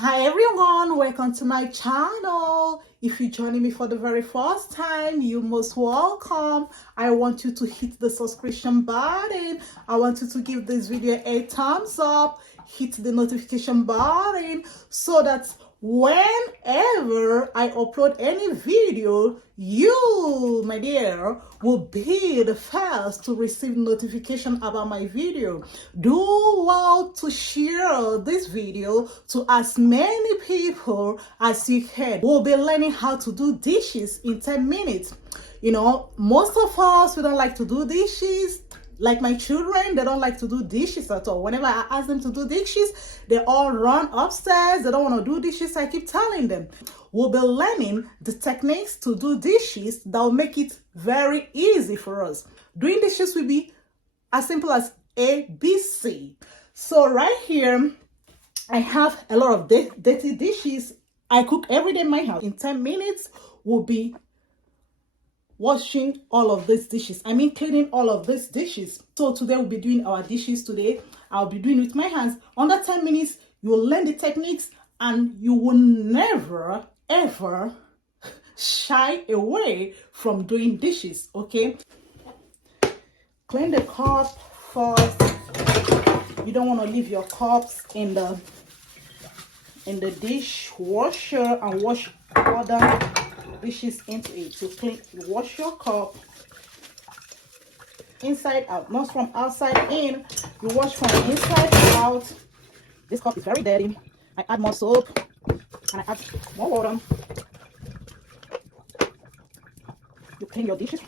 Hi everyone, welcome to my channel. If you're joining me for the very first time, you're most welcome. I want you to hit the subscription button. I want you to give this video a thumbs up, hit the notification button so that whenever I upload any video, you, my dear, will be the first to receive notification about my video. Do well to share this video to as many people as you can. We'll be learning how to do dishes in 10 minutes. You know, most of us, we don't like to do dishes. Like my children, they don't like to do dishes at all. Whenever I ask them to do dishes, they all run upstairs. They don't want to do dishes. I keep telling them. We'll be learning the techniques to do dishes that will make it very easy for us. Doing dishes will be as simple as ABC. So right here, I have a lot of dirty dishes. I cook every day in my house. In 10 minutes, we'll be washing all of these dishes. I mean cleaning all of these dishes. So today we'll be doing our dishes today. I'll be doing it with my hands. Under 10 minutes, you'll learn the techniques and you will never ever shy away from doing dishes, okay? Clean the cup first. You don't want to leave your cups in the dishwasher and wash other dishes into it. So clean, wash your cup inside out, not from outside in. You wash from inside out. This cup is very dirty. I add more soap and I add more water. You clean your dishes.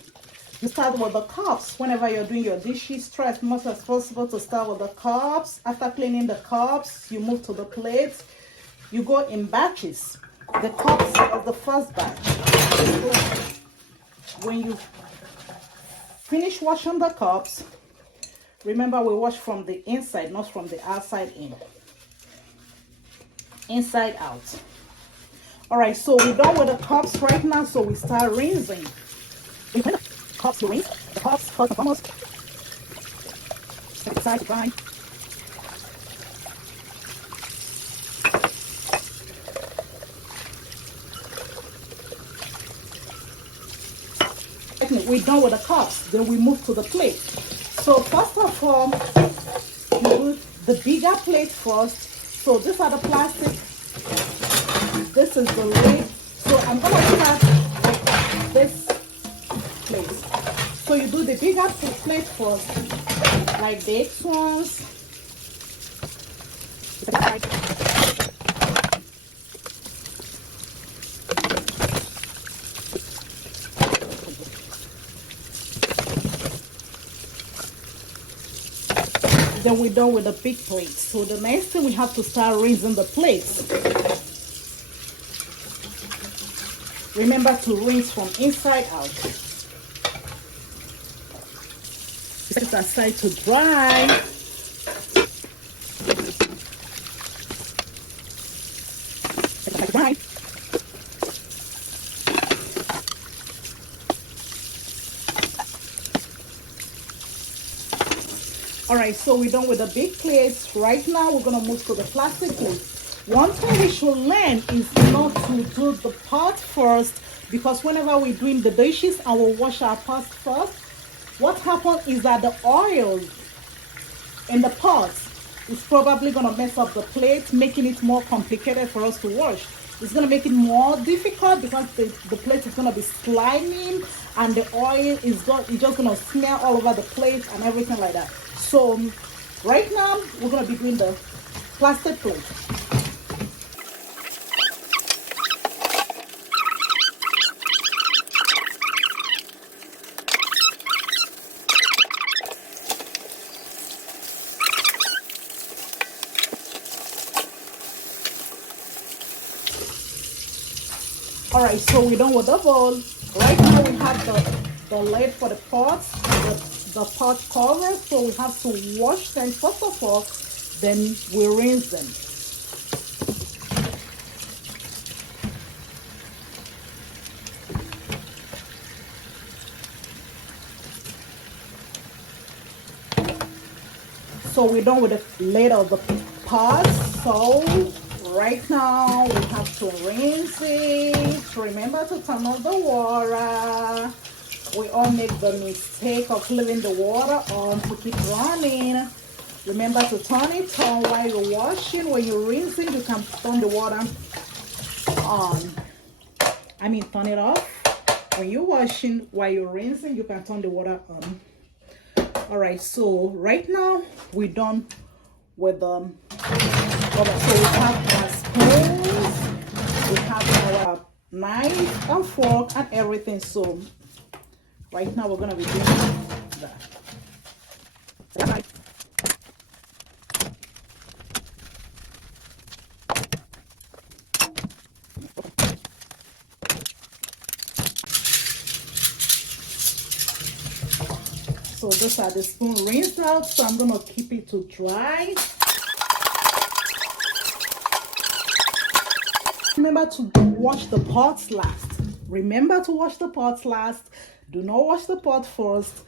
You start with the cups. Whenever you're doing your dishes, try as much as possible to start with the cups. After cleaning the cups, you move to the plates. You go in batches. The cups of the first batch. When you finish washing the cups, remember we wash from the inside, not from the outside in. Inside out. All right, so we're done with the cups right now, so we start rinsing. We clean the cups to rinse. The cups first and foremost. Set it aside to dry. We're done with the cups, then we move to the plate. So first of all, you do the bigger plate first. So these are the plastic, this is the lid. So I'm gonna start with this plate. So you do the bigger plate first, like these ones. Then we're done with the big plates. So the next thing, we have to start rinsing the plates. Remember to rinse from inside out. Set it aside to dry. Set it aside to dry. All right, so we're done with the big plates. Right now, we're gonna move to the plastic plates. One thing we should learn is not to do the pot first, because whenever we're doing the dishes and we'll wash our pots first, what happens is that the oil in the pot is probably gonna mess up the plate, making it more complicated for us to wash. It's gonna make it more difficult because the plate is gonna be slimy and the oil is just gonna smear all over the plate and everything like that. So right now we're gonna be doing the plastic plate. All right, so we're done with the bowl. Right now we have the lid for the pots, the pot cover. So we have to wash them first of all, then we rinse them. So we're done with the lid of the pot. So Right now we have to rinse it. Remember to turn off the water. We all make the mistake of leaving the water on to keep running. Remember to turn it on while you're washing. When you're rinsing, you can turn the water on. Turn it off. When you're washing, while you're rinsing, you can turn the water on. All right, so right now we're done with the so we have our spoons, we have our knife and fork and everything. So right now we're gonna be doing that. So these are the spoon rinsed out, so I'm gonna keep it to dry. Remember to wash the pots last. Remember to wash the pots last. Do not wash the pot first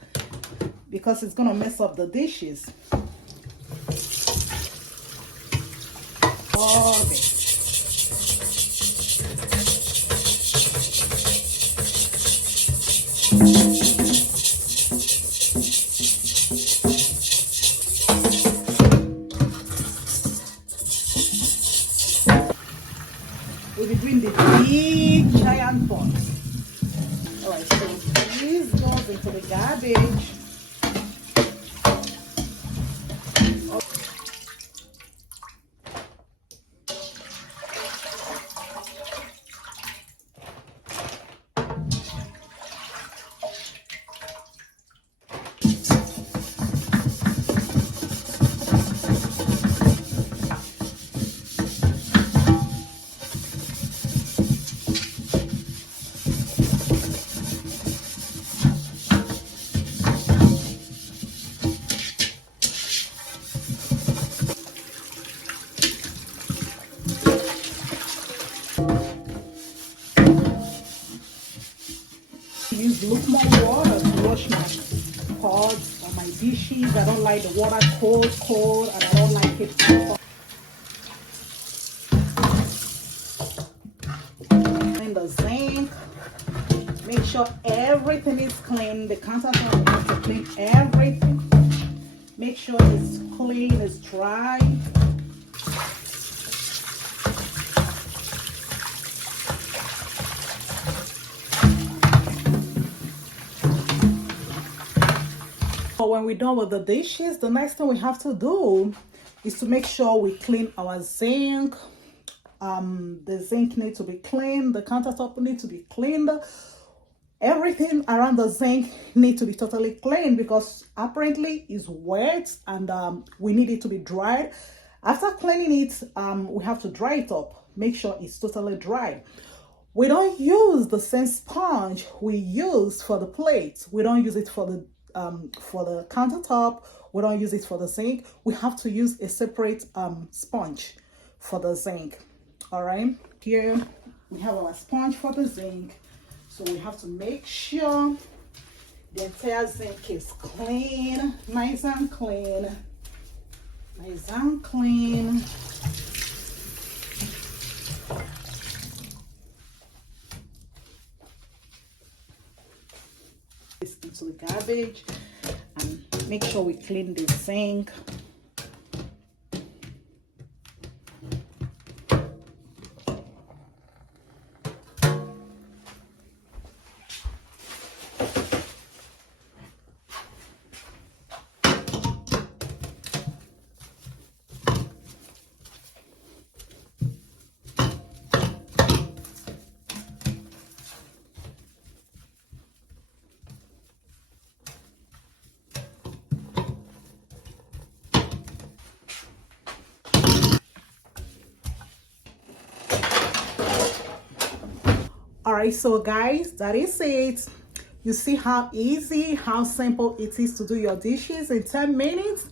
because it's gonna mess up the dishes. Okay. We'll be doing the big giant pot. Alright, so this goes into the garbage. Use lukewarm water to wash my pots or my dishes. I don't like the water cold, and I don't like it hot. Clean the zinc. Make sure everything is clean. The countertop has to clean everything. Make sure it's clean, it's dry. When we're done with the dishes, the next thing we have to do is to make sure we clean our zinc. The zinc needs to be cleaned, the countertop needs to be cleaned, everything around the zinc needs to be totally clean because apparently it's wet and we need it to be dried. After cleaning it, we have to dry it up. Make sure it's totally dry. We don't use the same sponge we use for the plates. We don't use it for the countertop. We don't use it for the sink. We have to use a separate sponge for the sink. All right, here we have our sponge for the zinc. So we have to make sure the entire zinc is clean, nice and clean, nice and clean. This into the garbage and make sure we clean the zinc. All right, so guys, that is it. You see how easy, how simple it is to do your dishes in 10 minutes.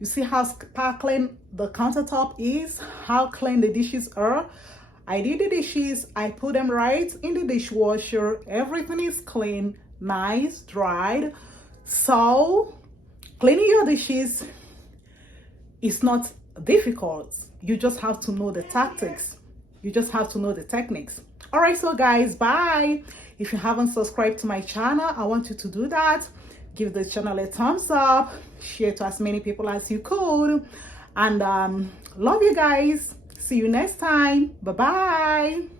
You see how sparkling the countertop is, how clean the dishes are. I did the dishes, I put them right in the dishwasher. Everything is clean, nice, dried. So cleaning your dishes is not difficult. You just have to know the tactics. You just have to know the techniques. All right, so guys, bye. If you haven't subscribed to my channel, I want you to do that. Give the channel a thumbs up, share to as many people as you could, and love you guys. See you next time. Bye bye.